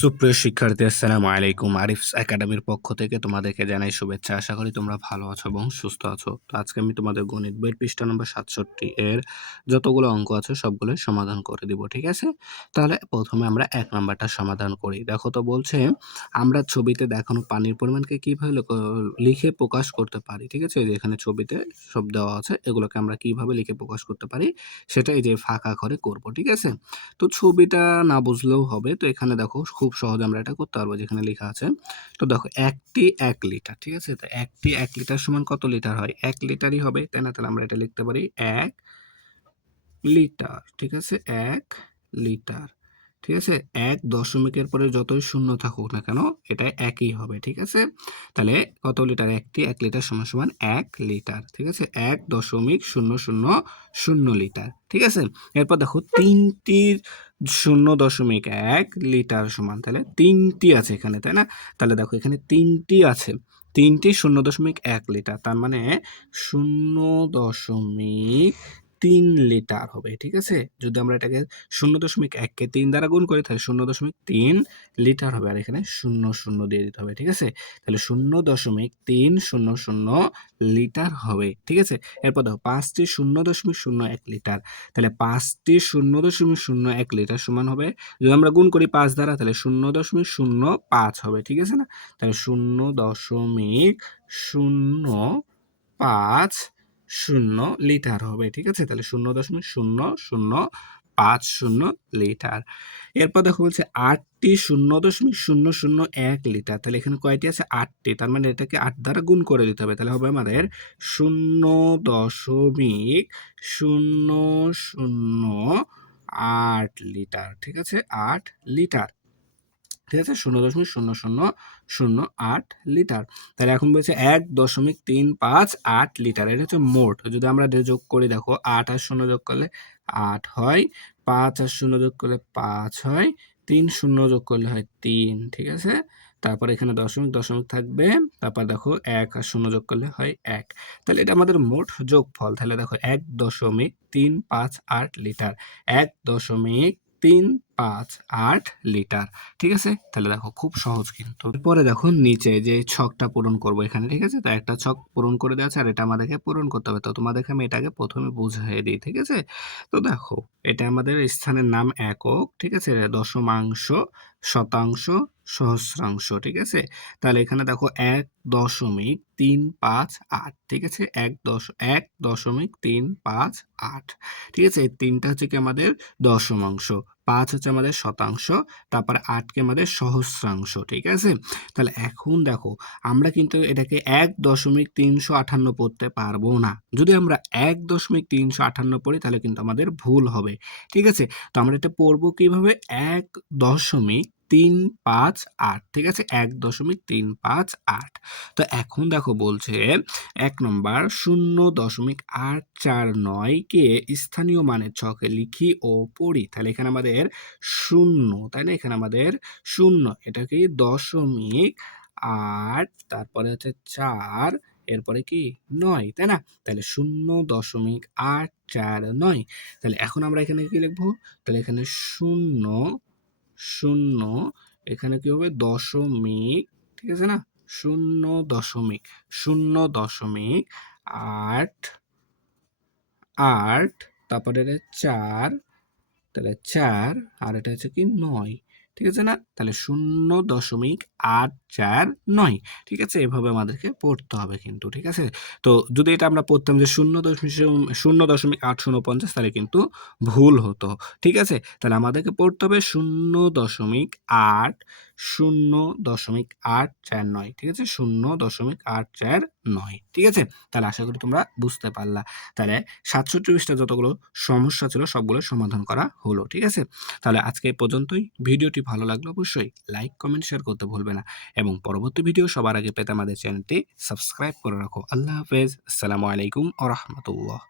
সুপ্রিয় শিক্ষার্থী, আসসালামু আলাইকুম। আরিফস একাডেমির পক্ষ থেকে তোমাদেরকে জানাই শুভেচ্ছা। আশা করি তোমরা ভালো আছো এবং সুস্থ আছো। তো আজকে আমি তোমাদের গণিত বইয়ের পৃষ্ঠা নম্বর 67 এর যতগুলো অঙ্ক আছে সবগুলো সমাধান করে দিব, ঠিক আছে? তাহলে প্রথমে আমরা ১ নাম্বারটা সমাধান করি। দেখো তো বলছে, আমরা ছবিতে দেখানো পানির পরিমাণকে কিভাবে লিখে প্রকাশ করতে পারি, ঠিক আছে? এই যে এখানে ছবিতে সব দেওয়া আছে, এগুলোকে আমরা কিভাবে লিখে প্রকাশ করতে পারি সেটা এই যে ফাঁকা করে করব, ঠিক আছে? তো ছবিটা না বুঝলেও হবে। তো এখানে দেখো খুব সহজে আমরা এটা করতে পারবো, যেখানে লেখা আছে। তো দেখো একটি ১ লিটার, ঠিক আছে? তো একটি ১ লিটার সমান কত লিটার হয়? ১ লিটারই হবে, তাই না? তাহলে আমরা এটা লিখতে পারি ১ লিটার, ঠিক আছে? ১ লিটার, ঠিক আছে? ১ দশমিকের পরে যতই শূন্য থাকুক না কেন, এটা একই হবে, ঠিক আছে? তাহলে কত লিটার? একটি ১ লিটার সমান সমান ১ লিটার, ঠিক আছে? ১.০০০ লিটার, ঠিক আছে? এরপর দেখো ৩টির ০.১ লিটার সমান, তাহলে ৩টি আছে এখানে, তাই না? তাহলে দেখো এখানে ৩টি আছে। ৩টি ০.১ লিটার, তার মানে ০.৩ লিটার হবে, ঠিক আছে? যদি আমরা এটাকে ০.১ কে ৩ দ্বারা গুণ করি তাহলে ০.৩ লিটার হবে, আর এখানে ০ দিয়ে দিতে হবে, ঠিক আছে? তাহলে ০.৩০০ লিটার হবে, ঠিক আছে? এরপর দেখো ৫টি ০.০১ লিটার, তাহলে ৫টি ০.০১ লিটার সমান হবে, যদি আমরা গুণ করি ৫ দ্বারা তাহলে ০.০৫ হবে, ঠিক আছে না? তাহলে ০.০৫ লিটার হবে, ঠিক আছে? তাহলে ০.০০৫০ লিটার। এরপর দেখো বলছে ৮টি ০.০০১ লিটার, তাহলে এখানে কয়টি আছে? ৮টি, তার মানে এটাকে ৮ দ্বারা গুণ করে দিতে হবে, তাহলে হবে আমাদের ০.০০৮ লিটার, ঠিক আছে? ৮ লিটার, ঠিক আছে? ০.০০০৮ লিটার। তাহলে এখন বলছে ১.৩৫৮ লিটার। এটা হচ্ছে মোট। যদি আমরা যোগ করি, দেখো ৮ আর ০ যোগ করলে ৮ হয়, ৫ আর ০ যোগ করলে ৫ হয়, ৩ শূন্য যোগ করলে হয় ৩, ঠিক আছে? তারপর এখানে দশমিক, দশমিক থাকবে। তারপর দেখো ১ আর ০ যোগ করলে হয় ১। তাহলে এটা আমাদের মোট যোগফল। তাহলে দেখো ১.৩৫৮ লিটার। ১.৩৫৮ লিটার, ঠিক আছে? তাহলে দেখো খুব সহজ কিন্তু। এরপরে দেখো নিচে যে ছকটা পূরণ করব এখানে, ঠিক আছে? তো একটা ছক পূরণ করে দেওয়া আছে আর এটা আমাদেরকে পূরণ করতে হবে। তো তোমাদেরকে আমি এটাকে প্রথমে বুঝিয়ে দিই, ঠিক আছে? তো দেখো এটা আমাদের স্থানের নাম একক, ঠিক আছে? দশমাংশ, শতাংশ, সহস্রাংশ, ঠিক আছে? তাহলে এখানে দেখো ১.৩৫৮, ঠিক আছে? ১.৩৫৮, ঠিক আছে? এই তিনটা হচ্ছে কি আমাদের দশমাংশ, ৫ হচ্ছে আমাদের শতাংশ, তারপরে ৮ কে আমাদের সহস্রাংশ, ঠিক আছে? তাহলে এখন দেখো আমরা কিন্তু এটাকে ১.৩৫৮ পড়তে পারবো না। যদি আমরা ১.৩৫৮ পড়ি তাহলে কিন্তু আমাদের ভুল হবে, ঠিক আছে? তো আমরা এটা পড়বো কিভাবে? ১.৩৫৮, ঠিক আছে? ১.৩৫৮। তো এখন দেখো বলছে ১ নম্বর ০.৮৪৯ কে স্থানীয় মানের ছকে লিখি ও পড়ি। তাহলে এখানে আমাদের ০, তাই না? এখানে আমাদের ০, এটা কি দশমিক ৮, তারপরে হচ্ছে ৪, এরপরে কি ৯, তাই না? তাহলে ০.৮৪৯। তাহলে এখন আমরা এখানে কি লিখবো? তাহলে এখানে ০, ০, এখানে কি হবে? দশমিক, ঠিক আছে না? ০.৮৮, তারপরে এটা ৪, তাহলে ৪, আর এটা হচ্ছে কি ৯, ঠিক আছে না? তাহলে ০.৮৪৯, ঠিক আছে? এভাবে আমাদেরকে পড়তে হবে কিন্তু, ঠিক আছে? তো যদি এটা আমরা পড়তাম যে ০.৮০৫ তাহলে কিন্তু ভুল হতো, ঠিক আছে? তাহলে আমাদেরকে পড়তে হবে ০.৮০.৮৪৯, ঠিক আছে? ০.৮৪৯, ঠিক আছে? তাহলে আশা করি তোমরা বুঝতে পারলা। তাহলে ৬৭ পৃষ্ঠা যতগুলো সমস্যা ছিল সবগুলো সমাধান করা হলো, ঠিক আছে? তাহলে আজকে এই পর্যন্তই। ভিডিওটি ভালো লাগলে অবশ্যই লাইক, কমেন্ট, শেয়ার করতে ভুলবে না এবং পরবর্তী ভিডিও সবার আগে পেতে আমাদের চ্যানেলটি সাবস্ক্রাইব করে রাখো। আল্লাহ হাফেজ। আসসালামু আলাইকুম ওয়া রাহমাতুল্লাহ।